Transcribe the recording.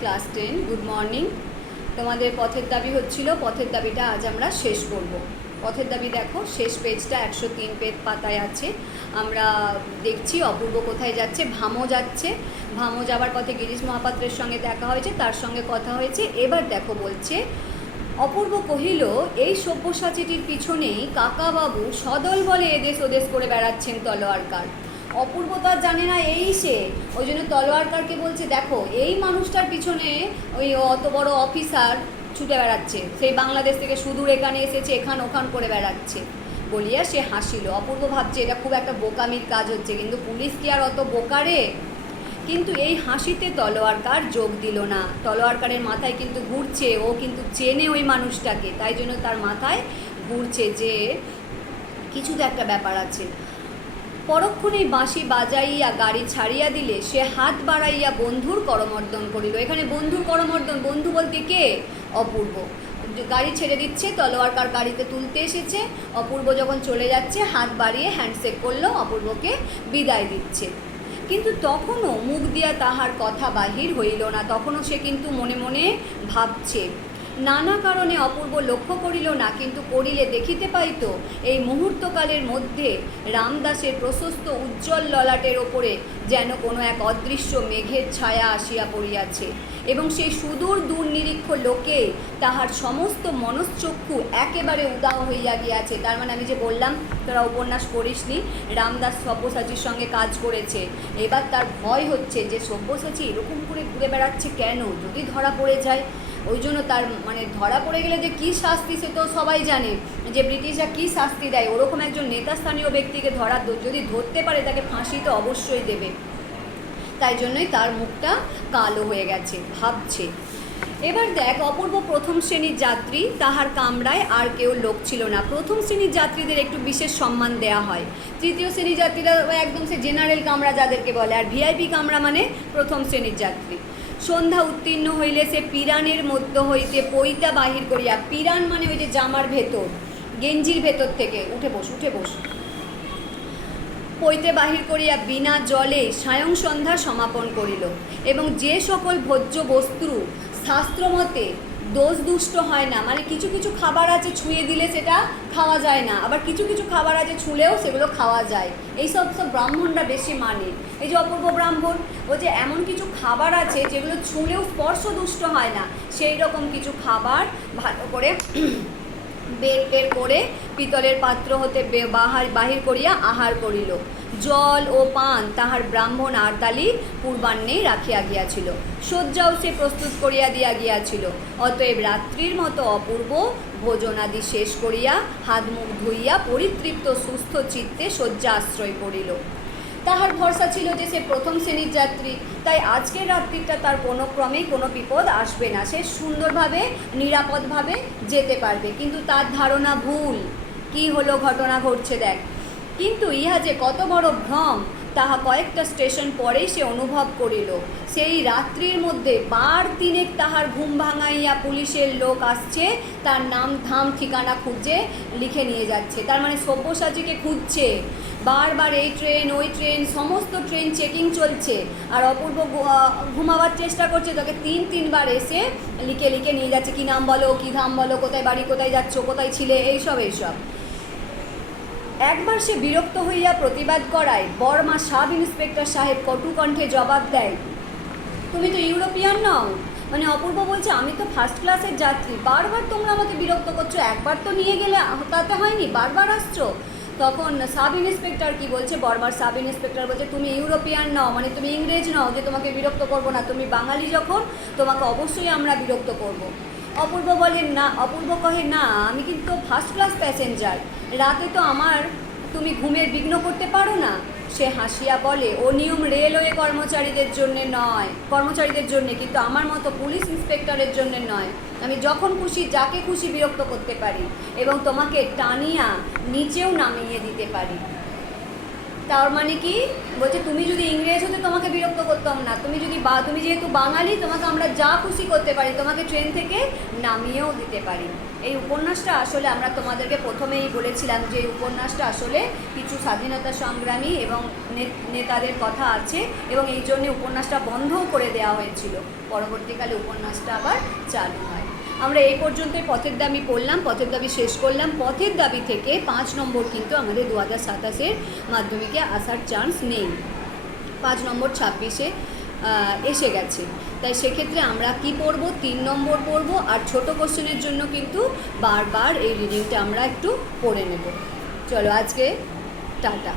Class 10 good morning. তোমাদের পথের দাবি হচ্ছিল, পথের দাবিটা আজ আমরা শেষ করব। পথের দাবি দেখো, শেষ পেজটা 103 পেজ পাতায় আছে। আমরা দেখছি অপূর্ব কোথায় যাচ্ছে। ভামো যাচ্ছে। ভামো যাবার পথে গিরিশ মহাপাত্রের সঙ্গে দেখা হয়েছে, তার সঙ্গে কথা হয়েছে। এবার দেখো বলছে, অপূর্ব কহিল, এই সব্যসাচীটির পিছনেই কাকাবাবু সদল বলে এদেশ ওদেশ করে বেড়াচ্ছেন তলোয়ারকার। অপূর্ব তো আর জানে না এই সে, ওই জন্য তলোয়ারকারকে বলছে, দেখো এই মানুষটার পিছনে ওই অত বড় অফিসার ছুটে বেড়াচ্ছে, সেই বাংলাদেশ থেকে সুদূর এখানে এসেছে, এখান ওখান করে বেড়াচ্ছে বলিয়া সে হাসিল। অপূর্ব ভাবছে এটা খুব একটা বোকামির কাজ হচ্ছে, কিন্তু পুলিশ কি আর অত বোকারে? কিন্তু এই হাসিতে তলোয়ারকার যোগ দিল না। তলোয়ারকারের মাথায় কিন্তু ঘুরছে, ও কিন্তু চেনে ওই মানুষটাকে, তাই জন্য তার মাথায় ঘুরছে যে কিছু তো একটা ব্যাপার আছে। পরক্ষণেই বাঁশি বাজাইয়া গাড়ি ছাড়িয়া দিলে সে হাত বাড়াইয়া বন্ধুর করমর্দন করিল। এখানে বন্ধুর করমর্দন, বন্ধু বলতে কে? অপূর্ব। গাড়ি ছেড়ে দিচ্ছে, তলোয়ারকার গাড়িতে তুলতে এসেছে। অপূর্ব যখন চলে যাচ্ছে হাত বাড়িয়ে হ্যান্ডশেক করলো, অপূর্বকে বিদায় দিচ্ছে। কিন্তু তখনও মুখ দিয়া তাহার কথা বাহির হইল না, তখনও সে কিন্তু মনে মনে ভাবছে। নানা কারণে অপূর্ব লক্ষ্য করিল না, কিন্তু করিলে দেখিতে পাইত এই মুহূর্তকালের মধ্যে রামদাসের প্রশস্ত উজ্জ্বল ললাটের ওপরে যেন কোনো এক অদৃশ্য মেঘের ছায়া আসিয়া পড়িয়াছে, এবং সেই সুদূর দূরনিরীক্ষ লোকে তাহার সমস্ত মনশ্চক্ষু একেবারে উদাও হইয়া গিয়াছে। তার মানে আমি যে বললাম তোরা উপন্যাস পড়িসনি, রামদাস সব্যসাচীর সঙ্গে কাজ করেছে, এবার তার ভয় হচ্ছে যে সব্যসাচী এরকম করে ঘুরে বেড়াচ্ছে কেন, যদি ধরা পড়ে যায়। ওই জন্য তার মানে ধরা পড়ে গেলে যে কী শাস্তি সে তো সবাই জানে, যে ব্রিটিশরা কী শাস্তি দেয়। ওরকম একজন নেতাস্থানীয় ব্যক্তিকে যদি ধরতে পারে তাকে ফাঁসি তো অবশ্যই দেবে। তাই জন্যই তার মুখটা কালো হয়ে গেছে, ভাবছে। এবার দেখ, অপূর্ব প্রথম শ্রেণীর যাত্রী, তাহার কামরায় আর কেউ লোক ছিল না। প্রথম শ্রেণীর যাত্রীদের একটু বিশেষ সম্মান দেয়া হয়। তৃতীয় শ্রেণীর যাত্রীরা একদম সে জেনারেল কামরা যাদেরকে বলে, আর ভিআইপি কামরা মানে প্রথম শ্রেণীর যাত্রী। সন্ধ্যা উত্তীর্ণ হইলে সে পিরানের মধ্য হইতে পইতা বাহির করিয়া, পিরান মানে ওই যে জামার ভেতর, গেঞ্জির ভেতর থেকে, উঠে বস পইতে বাহির করিয়া বিনা জলে সায়ং সন্ধ্যা সমাপন করিল। এবং যে সকল ভোজ্য বস্তু শাস্ত্রমতে দোষ দুষ্ট হয় না, মানে কিছু কিছু খাবার আছে ছুঁয়ে দিলে সেটা খাওয়া যায় না, আবার কিছু কিছু খাবার আছে ছুঁলেও সেগুলো খাওয়া যায়, এই সব ব্রাহ্মণরা বেশি মানে। এই যে অপূর্ব ব্রাহ্মণ, ও যে এমন কিছু খাবার আছে যেগুলো ছুঁলেও স্পর্শ দুষ্ট হয় না, সেই রকম কিছু খাবার ভালো করে বের করে পিতলের পাত্র হতে বাহির করিয়া আহার করিল। জল ও পান তাহার ব্রাহ্মণ আরতালি পূর্বাহ্নেই রাখিয়া গিয়াছিল, শয্যাও সে প্রস্তুত করিয়া দিয়া গিয়াছিল। অতএব রাত্রির মতো অপূর্ব ভোজনাদি শেষ করিয়া হাত মুখ ধুইয়া পরিতৃপ্ত সুস্থ চিত্তে শয্যা আশ্রয় করিল। তাহার ভরসা ছিল যে সে প্রথম শ্রেণীর যাত্রী, তাই আজকের রাত্রিটা তার কোনো ক্রমেই কোনো বিপদ আসবে না, সে সুন্দরভাবে নিরাপদভাবে যেতে পারবে। কিন্তু তার ধারণা ভুল। কি হলো, ঘটনা ঘটছে দেখ। কিন্তু ইহা যে কত বড় ভ্রম তাহা কয়েকটা স্টেশন পরেই সে অনুভব করিল। সেই রাত্রির মধ্যে বার তিনেক তাহার ঘুম ভাঙাইয়া পুলিশের লোক আসছে, তার নাম ধাম ঠিকানা খুঁজে লিখে নিয়ে যাচ্ছে। তার মানে সব্যসাচীকে খুঁজছে, বারবার এই ট্রেন ওই ট্রেন, সমস্ত ট্রেন চেকিং চলছে, আর অপূর্ব ঘুমাবার চেষ্টা করছে, তাকে তিনবার এসে লিখে নিয়ে যাচ্ছে, কি নাম বলো, কি ধাম বলো, কোথায় বাড়ি, কোথায় যাচ্ছ, কোথায় ছিলে, এইসব। একবার সে বিরক্ত হইয়া প্রতিবাদ করায় বর্মা সাব ইন্সপেক্টর সাহেব কটু কণ্ঠে জবাব দেয়, তুমি তো ইউরোপিয়ান নও। মানে অপূর্ব বলছে, আমি তো ফার্স্ট ক্লাসের যাত্রী, বারবার তোমরা আমাকে বিরক্ত করছো, একবার তো নিয়ে গেলে তাতে হয়নি, বারবার আসছো। তখন সাব ইন্সপেক্টর কি বলছে, বর্মার সাব ইন্সপেক্টর বলছে, তুমি ইউরোপিয়ান নও, মানে তুমি ইংরেজ নও যে তোমাকে বিরক্ত করবো না, তুমি বাঙালি যখন তোমাকে অবশ্যই আমরা বিরক্ত করব। অপূর্ব বলেন না, অপূর্ব কহে, না আমি কিন্তু ফার্স্ট ক্লাস প্যাসেঞ্জার, রাতে তো আমার তুমি ঘুমের বিঘ্ন করতে পারো না। সে হাসিয়া বলে, ও নিয়ম রেলওয়ে কর্মচারীদের জন্যে, কিন্তু আমার মতো পুলিশ ইন্সপেক্টরের জন্য নয়। আমি যখন খুশি যাকে খুশি বিরক্ত করতে পারি, এবং তোমাকে টানিয়া নিচেও নামিয়ে দিতে পারি। তার মানে কি বলছে, তুমি যদি ইংরেজ হতে তোমাকে বিরক্ত করতাম না, তুমি যেহেতু বাঙালি, তোমাকে আমরা যা খুশি করতে পারি, তোমাকে ট্রেন থেকে নামিয়েও দিতে পারি। এই উপন্যাসটা আসলে আমরা তোমাদেরকে প্রথমেই বলেছিলাম যে এই উপন্যাসটা আসলে কিছু স্বাধীনতা সংগ্রামী এবং নেতাদের কথা আছে, এবং এই জন্যে উপন্যাসটা বন্ধও করে দেওয়া হয়েছিল। পরবর্তীকালে উপন্যাসটা আবার চালু হয়। আমরা এই পর্যন্তই পথের দাবি পড়লাম, পথের দাবি শেষ করলাম। পথের দাবি থেকে 5 নম্বর কিন্তু আমাদের 2027-এর মাধ্যমিকে আসার চান্স নেই। 5 নম্বর 26-এ এসে গেছে। তাই সেক্ষেত্রে আমরা কি পড়ব, 3 নম্বর পড়ব, আর ছোট কোশ্চেনের জন্য কিন্তু বারবার এই রিডিংটা আমরা একটু পড়ে নেব। চলো আজকে টাটা।